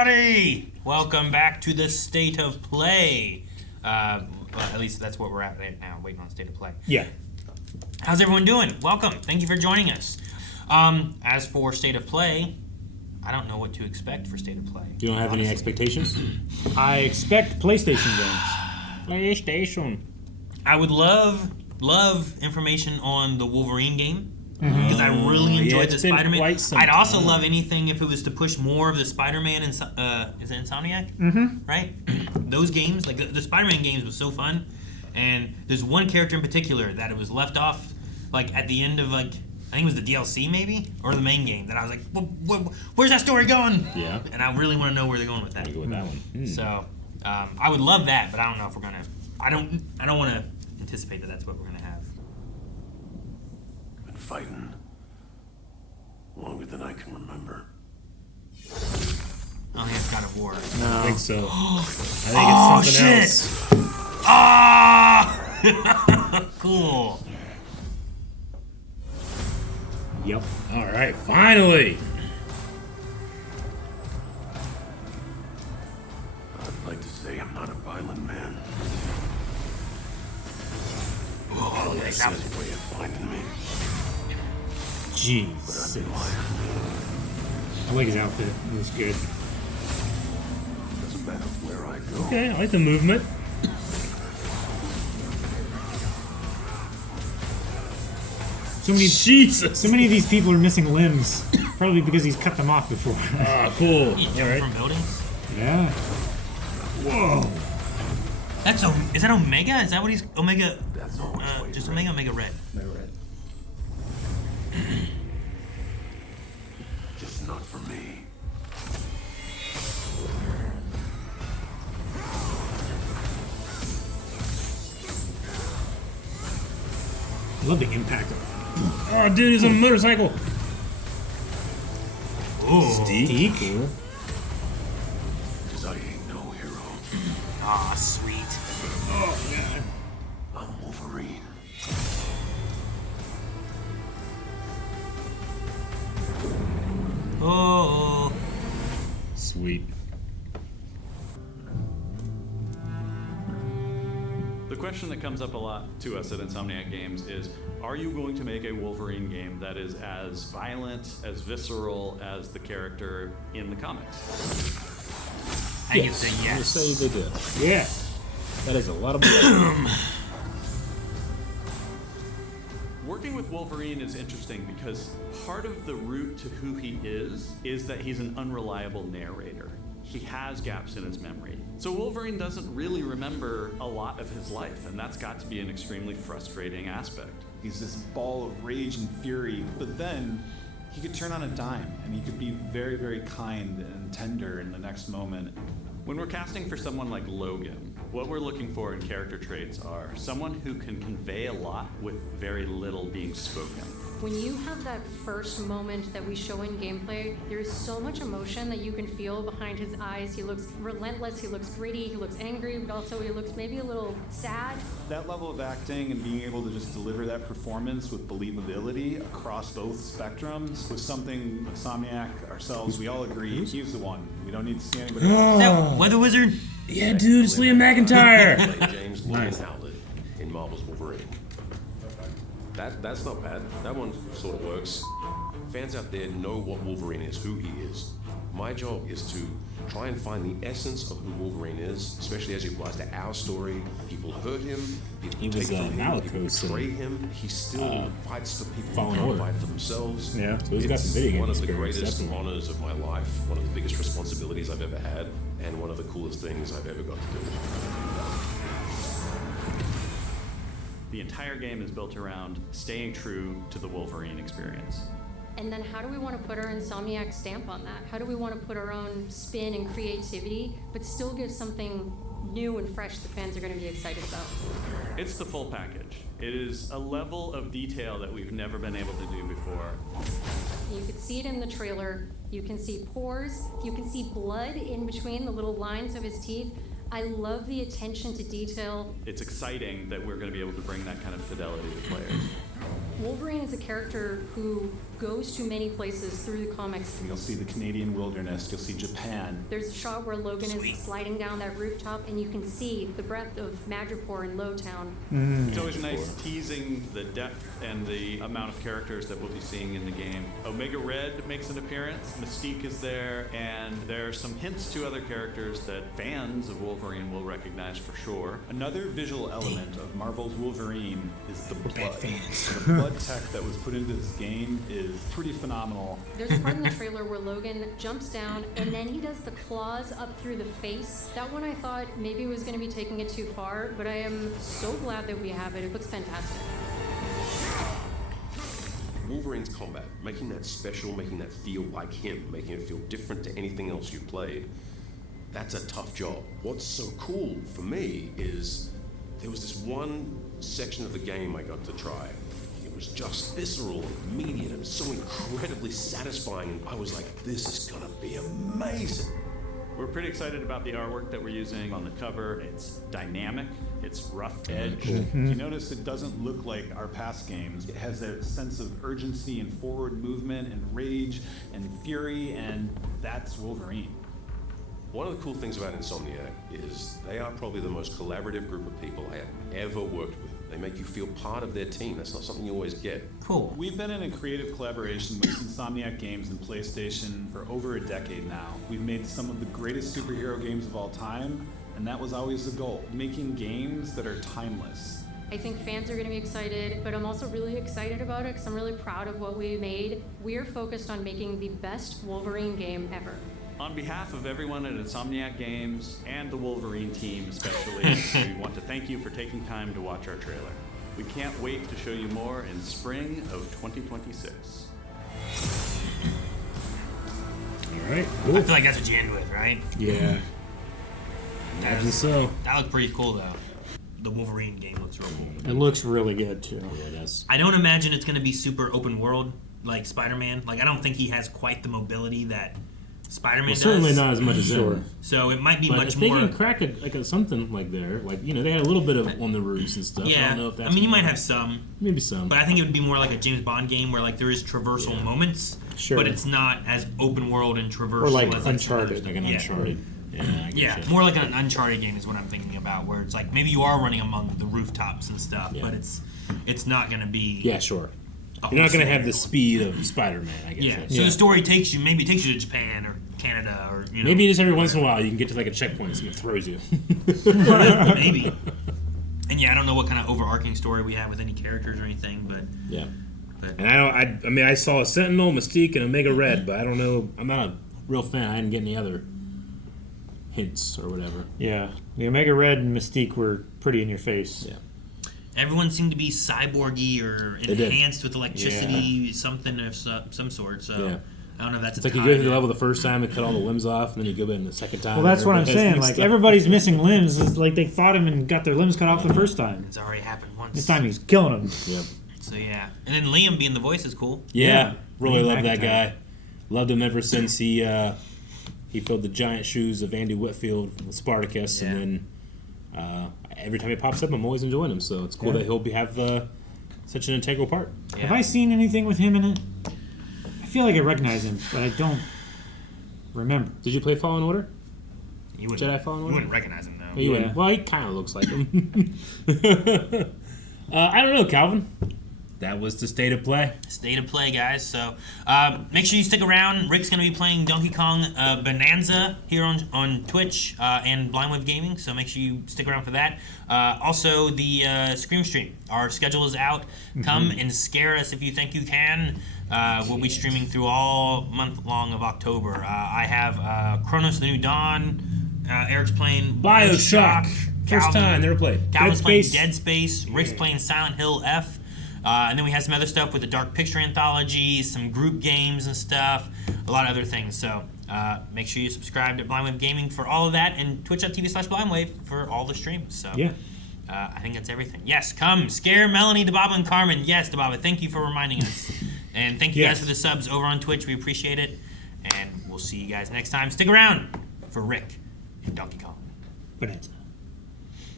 everybody! Welcome back to the State of Play. Well, at least that's what we're at right now, waiting on State of Play. Yeah. How's everyone doing? Welcome. Thank you for joining us. As for State of Play, I don't know what to expect for State of Play. You don't have any expectations? I expect PlayStation games. PlayStation. I would love information on the Wolverine game. Because I really enjoyed the Spider-Man. I'd also love anything if it was to push more of the Spider-Man and is it Insomniac? Mm-hmm. Right? Those games, like the Spider-Man games, was so fun. And there's one character in particular that it was left off, like at the end of I think it was the DLC maybe or the main game that I was like, where's that story going? Yeah. And I really want to know where they're going with that. I'm gonna go with that one. So I would love that, but I don't know if we're gonna. I don't want to anticipate that that's what we're gonna have. Fighting longer than I can remember. I think it's God of War. No. I think so. I think it's something else. Ah! Cool. Yep. All right, finally. I'd like to say I'm not a violent man. Oh, Yes, that there's was a way of finding me. Jesus. I like his outfit. It looks good. Doesn't matter where I go. Okay, I like the movement. So many of these people are missing limbs, probably because he's cut them off before. Ah, cool. you jump All right. from buildings. Yeah. Whoa. Is that Omega? Is that what he's Omega? That's always way Just red. Omega Red. Just not for me. I love the impact. Oh, dude, he's on a motorcycle. Ooh. Steak. Cool. Because I ain't no hero. Ah, sweet. Oh, God. I'm Wolverine. Oh. Sweet. The question that comes up a lot to us at Insomniac Games is, are you going to make a Wolverine game that is as violent, as visceral as the character in the comics? I can say Yes. yes. I say they did. Yeah. That is a lot of blood. Working with Wolverine is interesting because part of the root to who he is that he's an unreliable narrator. He has gaps in his memory. So Wolverine doesn't really remember a lot of his life, and that's got to be an extremely frustrating aspect. He's this ball of rage and fury, but then he could turn on a dime and he could be very, very kind and tender in the next moment. When we're casting for someone like Logan, what we're looking for in character traits are someone who can convey a lot with very little being spoken. When you have that first moment that we show in gameplay, there's so much emotion that you can feel behind his eyes. He looks relentless, he looks gritty, he looks angry, but also he looks maybe a little sad. That level of acting and being able to just deliver that performance with believability across both spectrums was something Insomniac, ourselves, we all agree, he's the one. We don't need to see anybody else. Is that Weather Wizard? Yeah, dude, it's Liam McIntyre. Play James Nice. Howlett in Marvel's Wolverine. That's not bad. That one sort of works. Fans out there know what Wolverine is, who he is. My job is to try and find the essence of who Wolverine is, especially as it applies to our story. People hurt him, people He take was, from him, Malachos people betray in, him. He still fights for people Fallen who can't Order. fight for themselves. Yeah, so he's got some video game one of the experience, greatest definitely. honors of my life, one of the biggest responsibilities I've ever had, and one of the coolest things I've ever got to do. The entire game is built around staying true to the Wolverine experience. And then how do we want to put our Insomniac stamp on that? How do we want to put our own spin and creativity, but still give something new and fresh the fans are going to be excited about? It's the full package. It is a level of detail that we've never been able to do before. You could see it in the trailer. You can see pores. You can see blood in between the little lines of his teeth. I love the attention to detail. It's exciting that we're going to be able to bring that kind of fidelity to players. Wolverine is a character who goes to many places through the comics. You'll see the Canadian wilderness, you'll see Japan. There's a shot where Logan Sweet. is sliding down that rooftop, and you can see the breadth of Madripoor in Lowtown. It's always nice teasing the depth and the amount of characters that we'll be seeing in the game. Omega Red makes an appearance, Mystique is there, and there are some hints to other characters that fans of Wolverine will recognize for sure. Another visual element of Marvel's Wolverine is the blood. The blood tech that was put into this game is pretty phenomenal. There's a part in the trailer where Logan jumps down, and then he does the claws up through the face. That one I thought maybe was going to be taking it too far, but I am so glad that we have it. It looks fantastic. Wolverine's combat, making that special, making that feel like him, making it feel different to anything else you played, that's a tough job. What's so cool for me is there was this one section of the game I got to try. It was just visceral and immediate and so incredibly satisfying. I was like, this is gonna be amazing. We're pretty excited about the artwork that we're using on the cover. It's dynamic, it's rough edge. You notice it doesn't look like our past games. It has a sense of urgency and forward movement and rage and fury, and that's Wolverine. One of the cool things about Insomniac is they are probably the most collaborative group of people I have ever worked with. They make you feel part of their team. That's not something you always get. Cool. We've been in a creative collaboration with Insomniac Games and PlayStation for over a decade now. We've made some of the greatest superhero games of all time, and that was always the goal, making games that are timeless. I think fans are going to be excited, but I'm also really excited about it because I'm really proud of what we made. We're focused on making the best Wolverine game ever. On behalf of everyone at Insomniac Games and the Wolverine team especially, we want to thank you for taking time to watch our trailer. We can't wait to show you more in spring of 2026. All right. I Cool. feel like that's what you end with, right? Yeah. Imagine so. That looked pretty cool, though. The Wolverine game looks real cool. It looks really good too. Yeah, that's. I don't imagine it's going to be super open world like Spider-Man. Like, I don't think he has quite the mobility that Spider-Man does. Certainly not as much as him. So it might be But much if they more. can crack it like something like there, like they had a little bit of on the roofs and stuff. I Yeah, don't know if that's I mean, you might more- have some, maybe some. but I think it would be more like a James Bond game where like there is traversal moments, Sure. but it's not as open world and traversal Or like as some other Uncharted. stuff. like an Yeah. Uncharted. Yeah, I Yeah, getcha. more like an Uncharted game is what I'm thinking about, where it's like maybe you are running among the rooftops and stuff, Yeah. but it's not going to be. Yeah, sure. a You're not whole going to have the scenario. speed of Spider-Man, I guess. Yeah. right? So the story takes you to Japan or Canada or Maybe just every once in a while you can get to like a checkpoint and someone throws you. maybe. And yeah, I don't know what kind of overarching story we have with any characters or anything, but Yeah. But- And I mean, I saw a Sentinel, Mystique, and Omega Red, but I don't know. I'm not a real fan. I didn't get any other hints or whatever. Yeah, the Omega Red and Mystique were pretty in your face. Yeah. everyone seemed to be cyborgy or They did. enhanced with electricity, something of some sort. So Yeah. I don't know if that's It's like you tie go through the to- level the first time and cut all the limbs off, and then you go in the second time. Well, that's what I'm everybody has saying. new Like stuff. everybody's missing limbs. It's like they fought him and got their limbs cut off the first time. It's already happened once. This time he's killing them. Yep. So yeah, and then Liam being the voice is cool. Yeah, really Liam love that McIntyre. guy. Loved him ever since he filled the giant shoes of Andy Whitfield with Spartacus, Yeah. and then every time he pops up, I'm always enjoying him. So it's cool Yeah. that he'll have such an integral part. Yeah. Have I seen anything with him in it? I feel like I recognize him, but I don't remember. Did you play Fallen Order? You wouldn't, Jedi Fallen you Order? wouldn't recognize him though. Oh, you Yeah. wouldn't. Well, he kind of looks like him. I don't know, Calvin. That was the state of play. State of play, guys. So make sure you stick around. Rick's going to be playing Donkey Kong Bonanza here on Twitch and Blindwave Gaming, so make sure you stick around for that. Also, the Scream stream. Our schedule is out. Come and scare us if you think you can. We'll be streaming through all month long of October. I have Chronos the New Dawn. Eric's playing Bioshock. First time, never played. Calvin's Dead playing Space. Dead Space. Rick's playing Silent Hill F. And then we have some other stuff with the Dark Picture Anthology, some group games and stuff, a lot of other things. So make sure you subscribe to Blindwave Gaming for all of that, and twitch.tv/blindwave for all the streams. So Yeah. I think that's everything. Yes, come scare Melanie, Dababa, and Carmen. Yes, Dababa, thank you for reminding us. And thank you guys Yes. for the subs over on Twitch. We appreciate it. And we'll see you guys next time. Stick around for Rick and Donkey Kong. Bonanza.